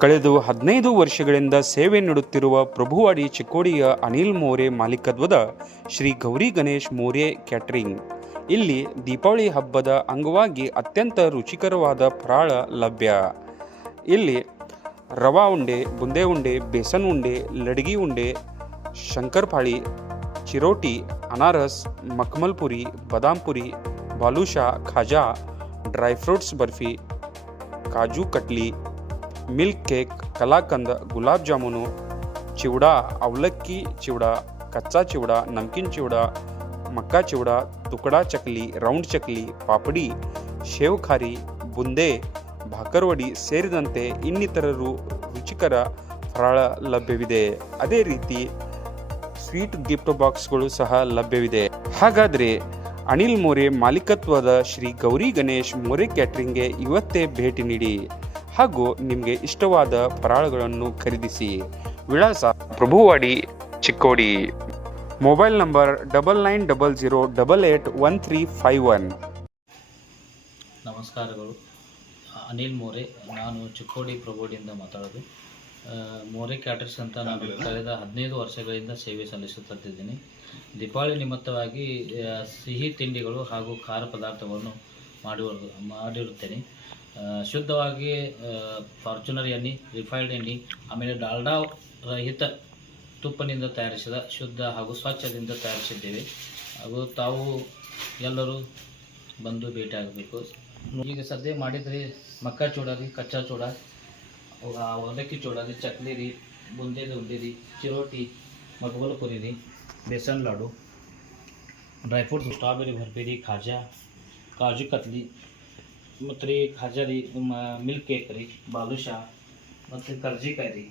ಕಳೆದ ಹದಿನೈದು ವರ್ಷಗಳಿಂದ ಸೇವೆ ನೀಡುತ್ತಿರುವ ಪ್ರಭುವಾಡಿ ಚಿಕ್ಕೋಡಿಯ ಅನಿಲ್ ಮೋರೆ ಮಾಲೀಕತ್ವದ ಶ್ರೀ ಗೌರಿ ಗಣೇಶ್ ಮೋರೆ ಕ್ಯಾಟರಿಂಗ್. ಇಲ್ಲಿ ದೀಪಾವಳಿ ಹಬ್ಬದ ಅಂಗವಾಗಿ ಅತ್ಯಂತ ರುಚಿಕರವಾದ ಫರಾಳ ಲಭ್ಯ. ಇಲ್ಲಿ ರವಾ ಉಂಡೆ, ಬುಂದೆ ಉಂಡೆ, ಬೇಸನ್ ಉಂಡೆ, ಲಡಗಿ ಉಂಡೆ, shankarpali, chiroti, anarsa ಮಖಮಲ್ಪುರಿ puri balusha puri, balusha, khaja, dry fruits barfi, kaju katli milk cake kalakand, gulab jamun chivda, ಅವಲಕ್ಕಿ ಚಿವಡಾ, ಕಚ್ಚಾ ಚಿವಡಾ, ನಮಕಿನ್ ಚಿವಡಾ, ಮಕ್ಕಾ ಚಿವಡಾ, ತುಕಡಾ ಚಕ್ಲಿ, ರೌಂಡ್ ಚಕ್ಲಿ, ಪಾಪಡಿ, ಶೇವಖಾರಿ, ಬುಂದೆ, ಭಾಕರ್ವಡಿ ಸೇರಿದಂತೆ ಇನ್ನಿತರರು ರುಚಿಕರ ಫರಾಳ ಲಭ್ಯವಿದೆ. ಅದೇ ರೀತಿ ಸ್ವೀಟ್ ಗಿಫ್ಟ್ ಬಾಕ್ಸ್ಗಳು ಸಹ ಲಭ್ಯವಿದೆ. ಹಾಗಾದರೆ ಅನಿಲ್ ಮೋರೆ ಮಾಲೀಕತ್ವದ ಶ್ರೀ ಗೌರಿ ಗಣೇಶ್ ಮೋರೆ ಕ್ಯಾಟ್ರಿಂಗ್ಗೆ ಇವತ್ತೇ ಭೇಟಿ ನೀಡಿ. ಹಾಗೂ ನಿಮಗೆ ಇಷ್ಟವಾದ ಪರಾಳುಗಳನ್ನು ಖರೀದಿಸಿ. ವಿಳಾಸ Prabhuwadi Chikkodi. Mobile number double nine double zero double eight one three five one. ನಮಸ್ಕಾರಗಳು. ಅನಿಲ್ ಮೋರೆ. ನಾನು ಚಿಕ್ಕೋಡಿ ಪ್ರಭೋಡಿಯಿಂದ ಮಾತಾಡೋದು. ಮೋರೆ ಕ್ಯಾಟರ್ಸ್ ಅಂತ ನಾನು ಕಳೆದ ಹದಿನೈದು ವರ್ಷಗಳಿಂದ ಸೇವೆ ಸಲ್ಲಿಸುತ್ತಿದ್ದೀನಿ. ದೀಪಾವಳಿ ನಿಮಿತ್ತವಾಗಿ ಸಿಹಿ ತಿಂಡಿಗಳು ಹಾಗೂ ಖಾರ ಪದಾರ್ಥವನ್ನು ಮಾಡಿರು ಮಾಡಿರುತ್ತೇನೆ. ಶುದ್ಧವಾಗಿ ಫಾರ್ಚುನರ್ ಎಣ್ಣೆ ರಿಫೈನ್ಡ್ ಎಣ್ಣೆ, ಆಮೇಲೆ ಡಾಲ್ಡಾ ರಹಿತ ತುಪ್ಪನಿಂದ ತಯಾರಿಸಿದ ಶುದ್ಧ ಹಾಗೂ ಸ್ವಚ್ಛದಿಂದ ತಯಾರಿಸಿದ್ದೇವೆ. ಹಾಗೂ ತಾವು ಎಲ್ಲರೂ ಬಂದು ಭೇಟಿಯಾಗಬೇಕು. ಈಗ ಸದ್ಯ ಮಾಡಿದ್ರಿ ಮಕ್ಕ ಚೂಡ ಕಚ್ಚಾ ಚೂಡ ಒಲಕ್ಕಿ ಚೂಡ ರೀ, ಚಕ್ಲಿ ರೀ ಬುಂದೇದು ಚಿರೋಟಿ ಮಗಬಲ್ ಪುರಿ ರೀ, besan laddu, dry fruits, strawberry, barfi ರೀ, ಖಾಜಾ, ಕಾಜು ಕತ್ಲಿ ಮತ್ತು ರೀ ಖಾಜಾ ರೀ ಮಿಲ್ಕ್ ಕೇಕ್ ರೀ, ಬಾದುಷಾ, ಮತ್ತು ಕರ್ಜಿಕಾಯಿ ರೀ.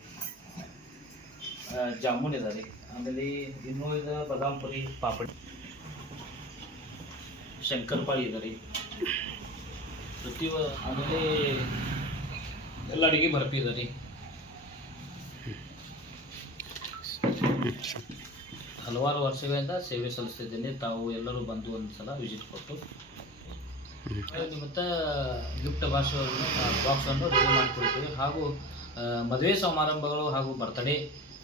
ಜಾಮೂನ್ ಇದೆ ರೀ. ಆಮೇಲೆ ಇನ್ನೂ ಇದೆ ಬಾದಾಮ್ ಪುರಿ ಪಾಪಡಿ. ಶಂಕರ್ಪಾಳಿ ಇದೆ ರೀ. ಪ್ರತಿ ಆಮೇಲೆ ಎಲ್ಲ ಅಡುಗೆ ಬರ್ಫಿ ಇದೆ ರೀ. ಹಲವಾರು ವರ್ಷಗಳಿಂದ ಸೇವೆ ಸಲ್ಲಿಸ್ತಿದ್ದೀನಿ. ತಾವು ಎಲ್ಲರೂ ಬಂದು ಒಂದು ಸಲ ವಿಸಿಟ್ ಕೊಟ್ಟು. ನಿಮಿತ್ತ ಗಿಫ್ಟ್ ಭಾಷೆಯನ್ನು ಬಾಕ್ಸನ್ನು ರೆಡಿ ಮಾಡಿಕೊಡ್ತೀವಿ ಹಾಗೂ ಮದುವೆ ಸಮಾರಂಭಗಳು ಹಾಗೂ ಬರ್ತ್ಡೇ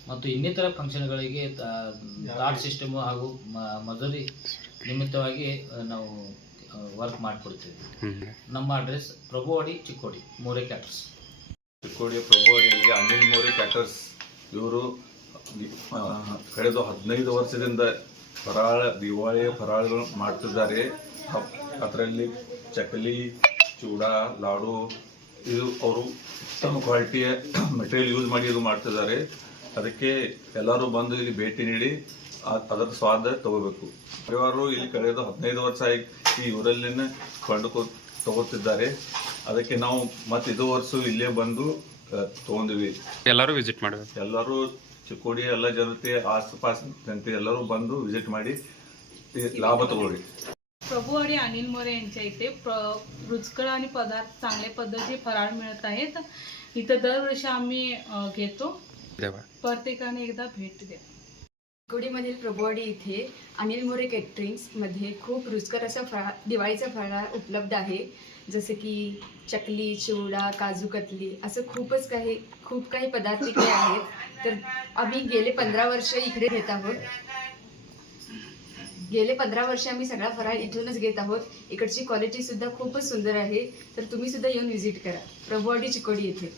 ಮತ್ತು ಇನ್ನಿತರ ಫಂಕ್ಷನ್ಗಳಿಗೆ ಕಾರ್ಡ್ ಸಿಸ್ಟಮು ಹಾಗೂ ಮ- ಮಜೂರಿ ನಿಮಿತ್ತವಾಗಿ ನಾವು ವರ್ಕ್ ಮಾಡಿಕೊಡ್ತೀವಿ. ನಮ್ಮ ಅಡ್ರೆಸ್ ಪ್ರಭುವಾಡಿ ಚಿಕ್ಕೋಡಿ ಮೋರೆ ಕ್ಯಾಟರ್ಸ್ ಚಿಕ್ಕೋಡಿ ಪ್ರಭುವಾಡಿಯಲ್ಲಿ ಅನಿಲ್ ಮೋರಿ ಕ್ಯಾಟರ್ಸ್ ಇವರು ಕಳೆದ ಹದಿನೈದು ವರ್ಷದಿಂದ ಫರಾಳ ದಿವಾಳಿಯ ಫರಾಳಗಳು ಮಾಡ್ತಿದ್ದಾರೆ. ಅದರಲ್ಲಿ ಚಕಲಿ ಚೂಡ ಲಾಡು ಇದು ಅವರು ಉತ್ತಮ ಕ್ವಾಲಿಟಿಯ ಮೆಟೀರಿಯಲ್ ಯೂಸ್ ಮಾಡಿ ಇದು ಮಾಡ್ತಿದ್ದಾರೆ. ಅದಕ್ಕೆ ಎಲ್ಲರೂ ಬಂದು ಇಲ್ಲಿ ಭೇಟಿ ನೀಡಿ ಆ- ಅದರ ಸ್ವಾದ ತಗೋಬೇಕು. ಪರಿವಾರರು ಇಲ್ಲಿ ಕಳೆದ ಹದಿನೈದು ವರ್ಷ ಆಯ್ತು ಈ ಊರಲ್ಲಿನ ಕಂಡುಕೊ ತಗೋತಿದ್ದಾರೆ. ಅದಕ್ಕೆ ನಾವು ಮತ್ತೆ ಇದು ವರ್ಷ ಇಲ್ಲೇ ಬಂದು ತಗೊಂಡಿವಿ. ಎಲ್ಲರೂ ವಿಸಿಟ್ ಮಾಡಬೇಕು ಎಲ್ಲರೂ ಚಿಕ್ಕೋಡಿ ಎಲ್ಲ ಜನತೆ ಆಸುಪಾಸ್ ಜನತೆ ಎಲ್ಲರೂ ಬಂದು ವಿಸಿಟ್ ಮಾಡಿ ಈ ಲಾಭ ತಗೊಳ್ಳಿ प्रभूवाडी अनिल मोरे यांच्या इथे प्र रुचकर आणि पदार्थ चांगल्या पद्धती फराळ मिळत आहेत इथं दरवर्षी आम्ही अ, घेतो प्रत्येकाने एकदा भेट द्या कुडीमधील प्रभुवाडी इथे अनिल मोरे केटरिंग्समध्ये खूप रुचकर असा फळा दिवाळीचा फराळ उपलब्ध आहे. जसे की चकली चिवडा काजू कतली असं खूपच काही खूप काही पदार्थ इकडे आहेत. तर आम्ही गेले पंधरा वर्ष इकडे घेत आहोत. गेले पंधरा वर्ष आम्ही सगळा फराळ इथूनच घेत आहोत. इकडची क्वालिटीसुद्धा खूपच सुंदर आहे. तर तुम्हीसुद्धा येऊन व्हिजिट करा. प्रभुवाडी चिकोडी येथे